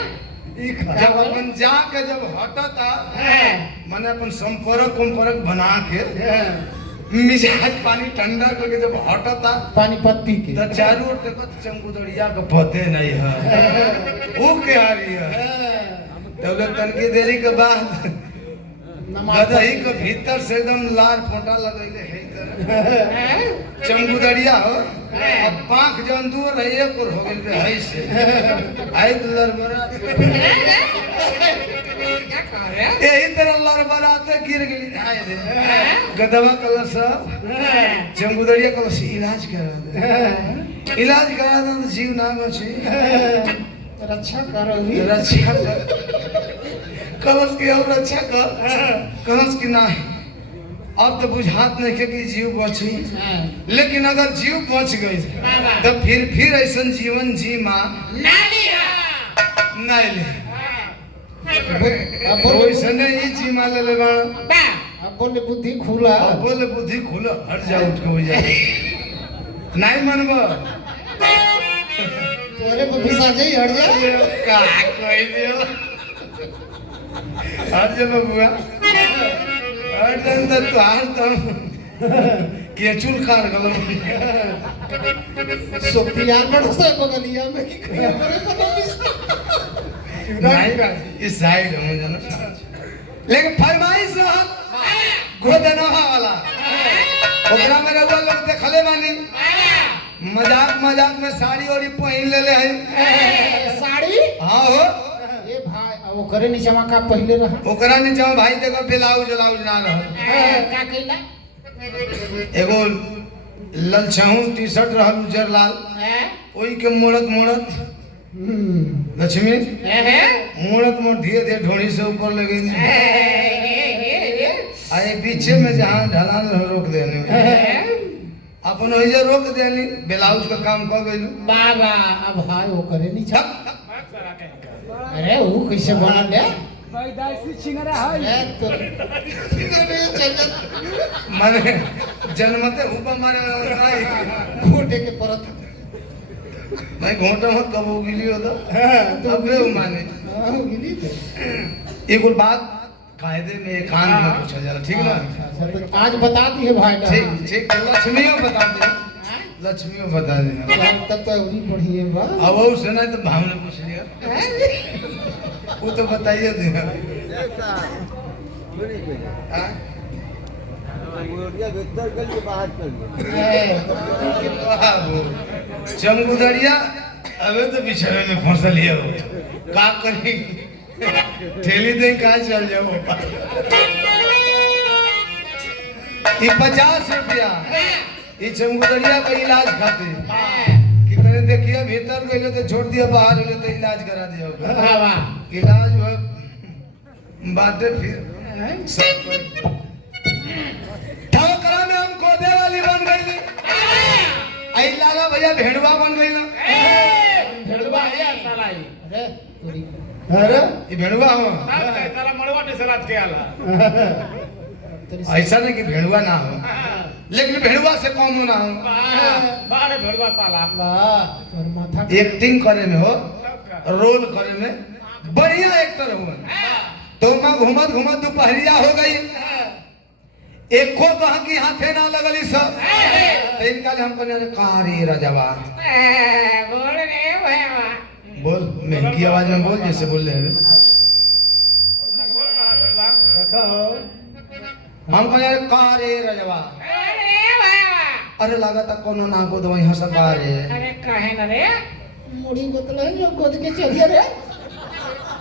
जब अपन जाके जब हटता माने अपन संपर्क बना के मिजाज पानी ठंडा करके जब हटता पानी पत्ती के तो चारों ओर देखो चमगुदड़िया का पते नहीं है वो क्या रही है तब तनकी देरी के बाद गदही के भीतर से एकदम लार फोटा लगैले है चमगुदड़िया हो अब पांख जन दूर रही है और हो गेल बे है से आई लरबरा यही तरह लरबराते गिर गेली आए रे गदवा कलर सब चमगुदड़िया कलर से इलाज करा दे तो जीव ना बचे रक्षा करो रक्षा कर कलश की और रक्षा कर कलश की ना अब तो बुझात नहीं के कि जीव बची लेकिन अगर जीव बच गई तो फिर ऐसा जीवन जी माँ नहीं ले अब वैसे ही जी माँ ले ले अब बोले बुद्धि खुला बोले बुद्धि खुला हट जा उठ के हो जाए नहीं मनबो तोरे पे फिसा जाई हट जा का कोई दियो हट जा बबुआ हट जा तो हाल तुम केचुल कार गलो सोफिया नट से बगलिया में की करे पता नहीं इस साइड में जाना लेकिन फरमाइश गोदना वाला ओकरा में रउआ लोग देखले बानी मजाक में साड़ी ओड़ी पहन लेले है साड़ी हां हो ए भाई अब ओकरे नीचवा का पहले रहा ओकरा नीचे भाई देखो ब्लाउज ना रहल का कइला एगो ललछाऊ टी-शर्ट रहल उजर लाल ओई के मोड़त लक्ष्मी मोड़त धीरे ढोड़ी से ऊपर लगी आए पीछे में जहाँ ढलान रोक देने अपन वही रोक देनी ब्लाउज का काम कर गई बाबा अब भाई वो करे नहीं छा अरे वो कैसे बना ले अरे तो माने जन्मते ऊपर मारे फूटे के परत मैं घोटा मत कब गिली होता तब वे माने हां गिली थे एक और बात कायदे में कान में पूछा जाला ठीक ना तो आज बता दी है भाई ठीक लक्ष्मियों बता दे लक्ष्मियों बता दे तब तो वही पढ़ी है बा अब वो सुना तो भावना पूछ लिया वो तो बताइए दे चमगुदड़िया अबे तो बिछड़े में फसल लिया हो का करेंगे ठेली दे कहा चल जाओ ये 50 रुपया ये चमगुदड़िया का इलाज खाते कि मैंने देखिए भीतर गए तो छोड़ दिया बाहर गए तो इलाज करा दिया इलाज बातें फिर ठोकरा में हम कोदे वाली बन गई आई लाला भैया भेड़वा बन गई ना भेड़वा है यार साला ही अरे तोरी अरे ये भेड़वा हो साला मड़वा ने सलाद के आला ऐसा नहीं कि भेड़वा ना हो लेकिन भेड़वा से कम ना हो बारे भेड़वा साला वाह और माथा एक्टिंग करे में हो रोल करे में बढ़िया एक्टर हो तो मैं घूमत दोपहरिया हो गई एको कहा की हाथे ना लगली सब तो इनका हम कहने कारी रजवा बोल रे भैया बोल महंगी आवाज में बोल जैसे बोल रहे हैं देखो हम कहने कारी रजवा अरे लगा तक कोनो ना को दो यहाँ सब आ रहे अरे कहे ना रे मुड़ी बतला जो गोद के चलिए रे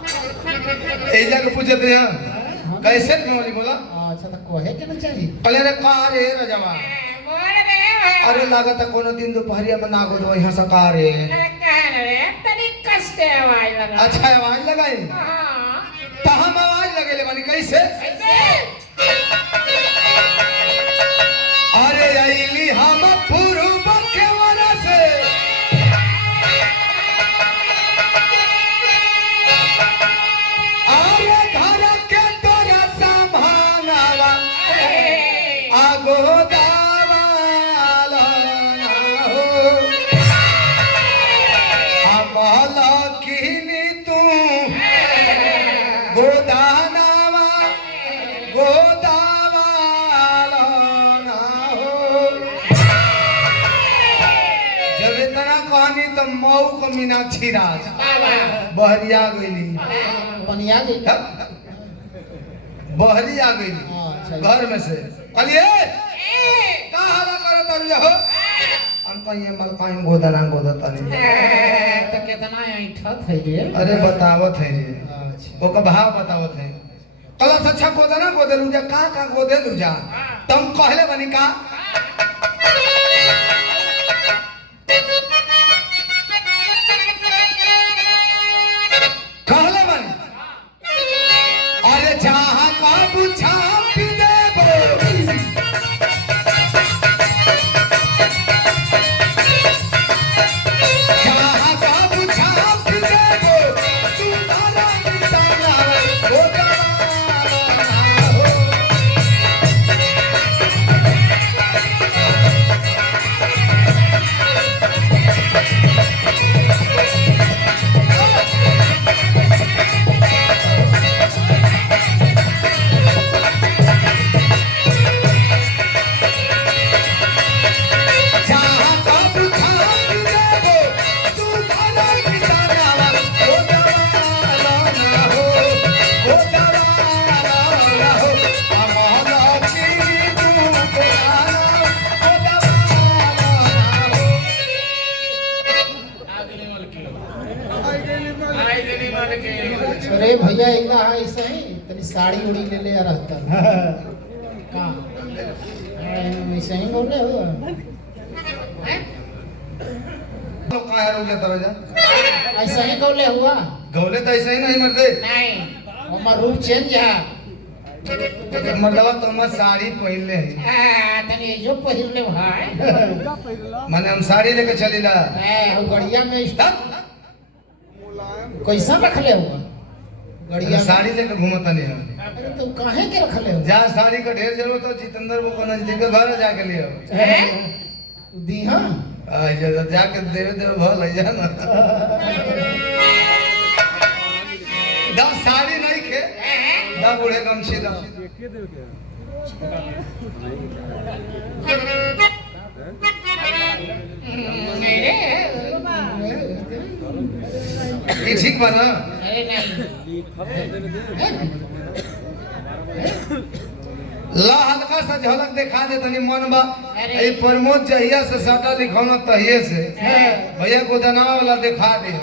एजा के पूछे थे हां कैसे मोली बोला अच्छा तो कहे के ना चाहिए कहले रे का रे रजवा बोल रे भैया अरे लागत कोनो दिन दोपहरिया में ना गो यहाँ से का रे कह रे तनी कष्ट आवाज लगा अच्छा आवाज लगाई हां तो हम आवाज लगेले बानी कैसे कैसे अरे आईली हम पूर्व के वरा से अरे घर के तोरा संभालवा आगो दावाला ना हो अमला किनी तू गोदानावा गोदावाला ना हो जब इतना कहानी तो मऊ को मीनाक्षी राज बहरिया गईली पनिया गई बहरी आ गई अच्छा घर में से कहलिए का हाला करत अरुया हो हम कहिए मलकाइन गोदना गोदतनी तो कितना ऐठत है रे अरे बतावत है रे अच्छा ओका भाव बतावत है कलस अच्छा गोदना गोदलू जा का गोदलू जा तुम कहले बनी का कहले बनी अरे जहां का बुझा पी देबो जहां का बुझा पी देबो सुधारा निशाना हो जवाना हो जहां का बुझा पी देबो सुधारा निशाना हो जवाना हो जवाना हो अमला की तू गोदाना हो जवाना हो आई देनी मार के अरे भैया एकला है ऐसा ही तनी साड़ी उड़ी ले ले रहता का ऐसा ही बोले हो लोग कहाँ है रुके दरवाजा ऐसा ही बोले हुआ गौले तो ऐसे ही नहीं मरते नहीं हमारा रूप चेंज है मर्दवा तो हम साड़ी पहनले है तनी जो पहिर ले भाई माने हम साड़ी लेके चलीला वो गड़िया में कैसा रखले हुआ गड़िया में? साड़ी लेके घूमता नहीं हम अरे तो काहे के रखले हो जहाँ साड़ी का ढेर जरूरत हो जितेंद्र वो को नजदीक के घर जाके लियो दी हाँ जाके देवे देवे भल है जाना दा साड़ी नहीं खे दा बूढ़े गमछी दा मेरे ये ठीक बा ना अरे नहीं ला हल्का सा झलक दिखा दे तनी मन बा अरे। ए प्रमोद जहिया से सटा लिखौना तहिए से हाँ। भैया को दनावा वाला दिखा दे